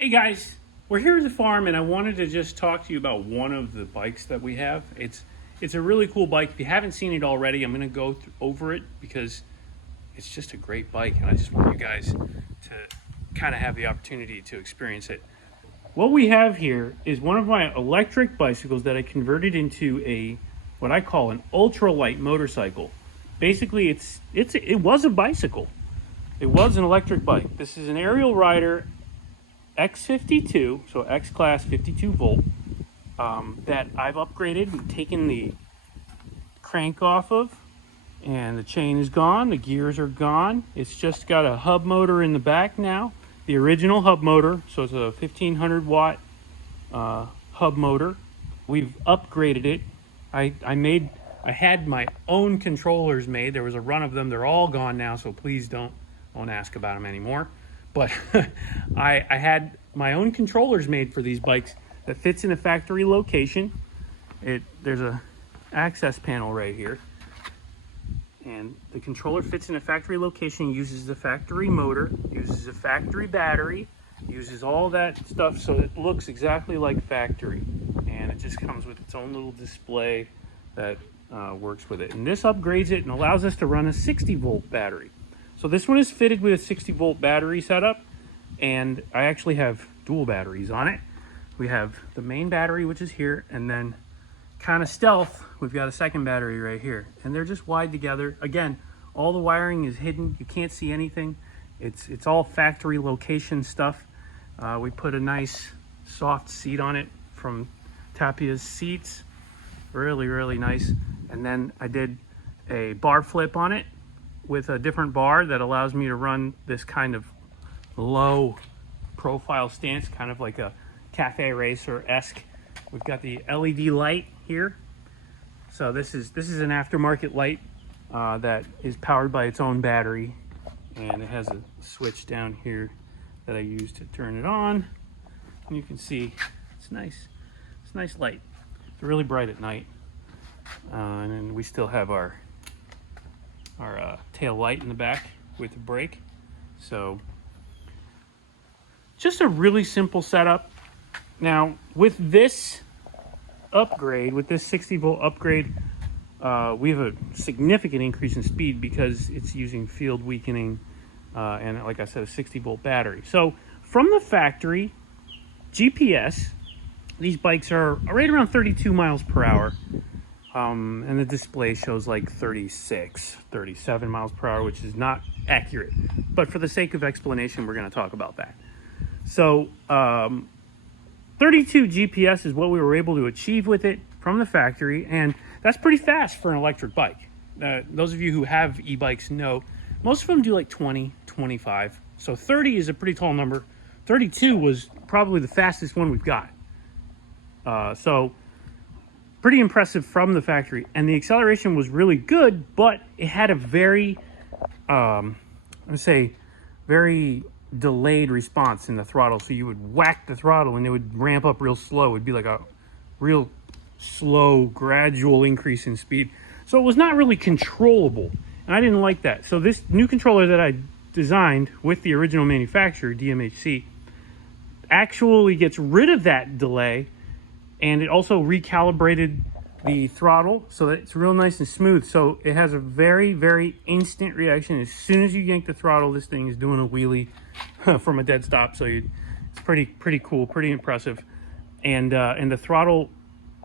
Hey guys, we're here at the farm and I wanted to just talk to you about one of the bikes that we have. It's a really cool bike. If you haven't seen it already, I'm going to go over it because it's just a great bike and I just want you guys to kind of have the opportunity to experience it. What we have here is one of my electric bicycles that I converted into what I call an ultralight motorcycle. Basically, it was a bicycle. It was an electric bike. This is an Aerial Rider X52, so X class 52 volt, that I've upgraded and taken the crank off of, and the chain is gone, the gears are gone. It's just got a hub motor in the back now, the original hub motor, so it's a 1500 watt hub motor. We've upgraded it. I had my own controllers made. There was a run of them. They're all gone now, so please don't ask about them anymore. But I had my own controllers made for these bikes that fits in a factory location. There's a access panel right here, and the controller fits in a factory location, uses the factory motor, uses a factory battery, uses all that stuff so it looks exactly like factory, and it just comes with its own little display that works with it. And this upgrades it and allows us to run a 60 volt battery. So this one is fitted with a 60 volt battery setup, and I actually have dual batteries on it. We have the main battery, which is here, and then kind of stealth, we've got a second battery right here. And they're just wired together. Again, all the wiring is hidden. You can't see anything. It's all factory location stuff. We put a nice soft seat on it from Tapia's Seats. Really, really nice. And then I did a bar flip on it with a different bar that allows me to run this kind of low profile stance, kind of like a cafe racer-esque. We've got the LED light here. So this is an aftermarket light that is powered by its own battery, and it has a switch down here that I use to turn it on. And you can see it's nice. It's a nice light. It's really bright at night. And then we still have our tail light in the back with the brake. So just a really simple setup. Now with this upgrade, with this 60 volt upgrade, we have a significant increase in speed because it's using field weakening and, like I said, a 60 volt battery. So from the factory, GPS, these bikes are right around 32 miles per hour. And the display shows like 36, 37 miles per hour, which is not accurate. But for the sake of explanation, we're going to talk about that. So 32 GPS is what we were able to achieve with it from the factory, and that's pretty fast for an electric bike. Those of you who have e-bikes know most of them do like 20, 25. So 30 is a pretty tall number. 32 was probably the fastest one we've got. So pretty impressive from the factory, and the acceleration was really good, but it had a very very delayed response in the throttle. So you would whack the throttle and it would ramp up real slow. It would be like a real slow, gradual increase in speed. So it was not really controllable, and I didn't like that. So this new controller that I designed with the original manufacturer, DMHC, actually gets rid of that delay, and it also recalibrated the throttle so that it's real nice and smooth. So it has a very, very instant reaction. As soon as you yank the throttle, this thing is doing a wheelie from a dead stop. So it's pretty cool, pretty impressive. And the throttle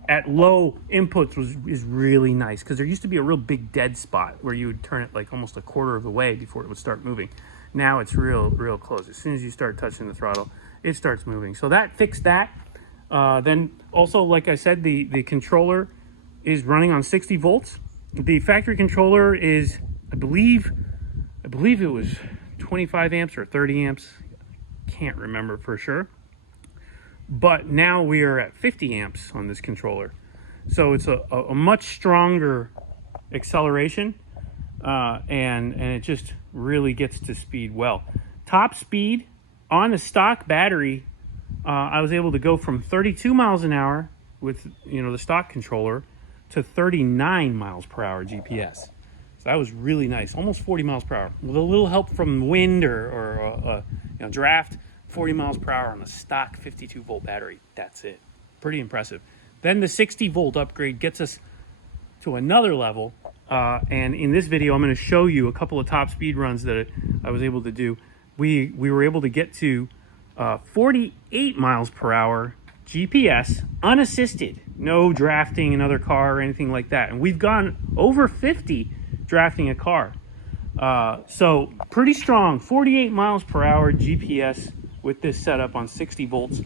at low inputs is really nice, because there used to be a real big dead spot where you would turn it like almost a quarter of the way before it would start moving. Now it's real close. As soon as you start touching the throttle, it starts moving. So that fixed that. Then also, like I said, the controller is running on 60 volts. The factory controller is, I believe it was 25 amps or 30 amps. Can't remember for sure. But now we are at 50 amps on this controller. So it's a much stronger acceleration, and it just really gets to speed well. Top speed on the stock battery, I was able to go from 32 miles an hour with the stock controller to 39 miles per hour GPS. So that was really nice, almost 40 miles per hour. With a little help from wind or draft, 40 miles per hour on a stock 52 volt battery. That's it. Pretty impressive. Then the 60 volt upgrade gets us to another level. And in this video, I'm going to show you a couple of top speed runs that I was able to do. We were able to get to 48 miles per hour GPS, unassisted, no drafting another car or anything like that. And we've gone over 50 drafting a car. So pretty strong, 48 miles per hour GPS with this setup on 60 volts.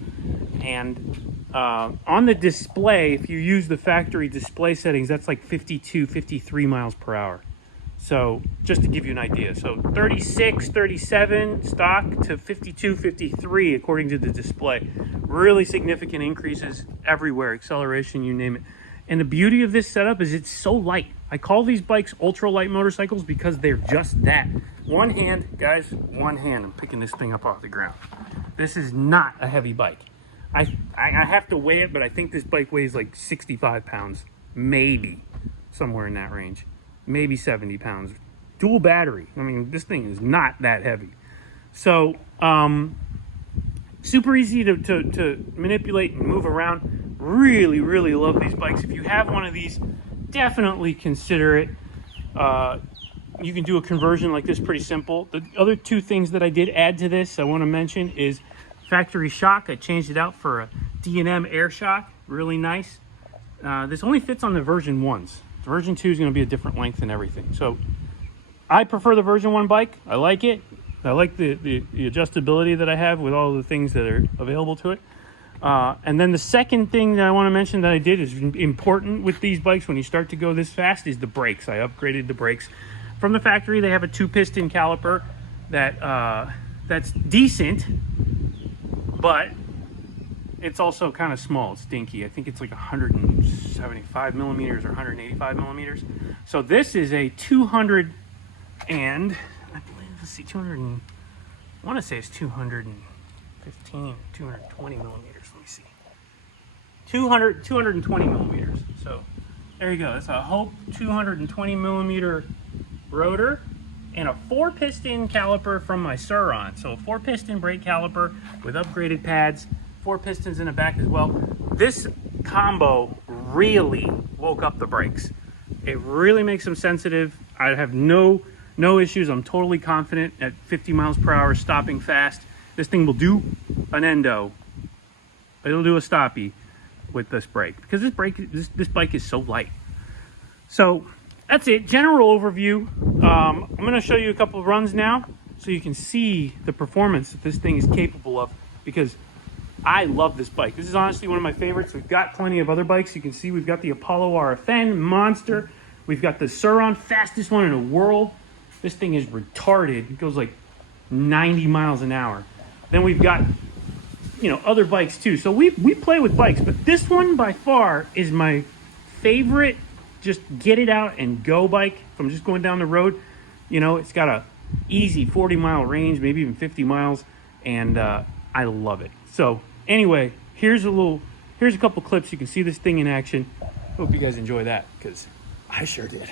And on the display, if you use the factory display settings, that's like 52, 53 miles per hour. So just to give you an idea, so 36, 37 stock to 52, 53 according to the display. Really significant increases everywhere, acceleration, you name it. And the beauty of this setup is it's so light. I call these bikes ultralight motorcycles because they're just that. One hand, guys, one hand, I'm picking this thing up off the ground. This is not a heavy bike. I have to weigh it, but I think this bike weighs like 65 pounds, maybe somewhere in that range. Maybe 70 pounds. Dual battery. I mean, this thing is not that heavy. So, super easy to manipulate and move around. Really, really love these bikes. If you have one of these, definitely consider it. You can do a conversion like this, pretty simple. The other two things that I did add to this I want to mention is factory shock. I changed it out for a D&M air shock. Really nice. This only fits on the version 1s. Version 2 is going to be a different length and everything. So I prefer the version 1 bike. I like it. I like the adjustability that I have with all the things that are available to it. And then the second thing that I want to mention that I did is important with these bikes when you start to go this fast is the brakes. I upgraded the brakes. From the factory, they have a 2-piston caliper that's decent, but it's also kind of small. It's dinky. I think it's like 175 millimeters or 185 millimeters. So this is a 200 and, I believe, let's see, 200 and, I want to say it's 215, 220 millimeters. Let me see. 220 millimeters. So there you go. It's a Hope 220 millimeter rotor and a 4-piston caliper from my Sur-Ron. So a 4-piston brake caliper with upgraded pads. 4 pistons in the back as well. This combo really woke up the brakes. It really makes them sensitive. I have no issues. I'm totally confident at 50 miles per hour stopping fast. This thing will do an endo. It'll do a stoppie with this brake because this bike is so light. So that's it. General overview. I'm going to show you a couple of runs now so you can see the performance that this thing is capable of, because I love this bike. This is honestly one of my favorites. We've got plenty of other bikes. You can see we've got the Apollo RFN Monster. We've got the Sur-Ron, fastest one in the world. This thing is retarded. It goes like 90 miles an hour. Then we've got, other bikes too. So we play with bikes, but this one by far is my favorite. Just get it out and go bike. If I'm just going down the road, it's got a easy 40-mile range, maybe even 50 miles, and I love it. So anyway, here's a couple clips. You can see this thing in action. Hope you guys enjoy that, because I sure did.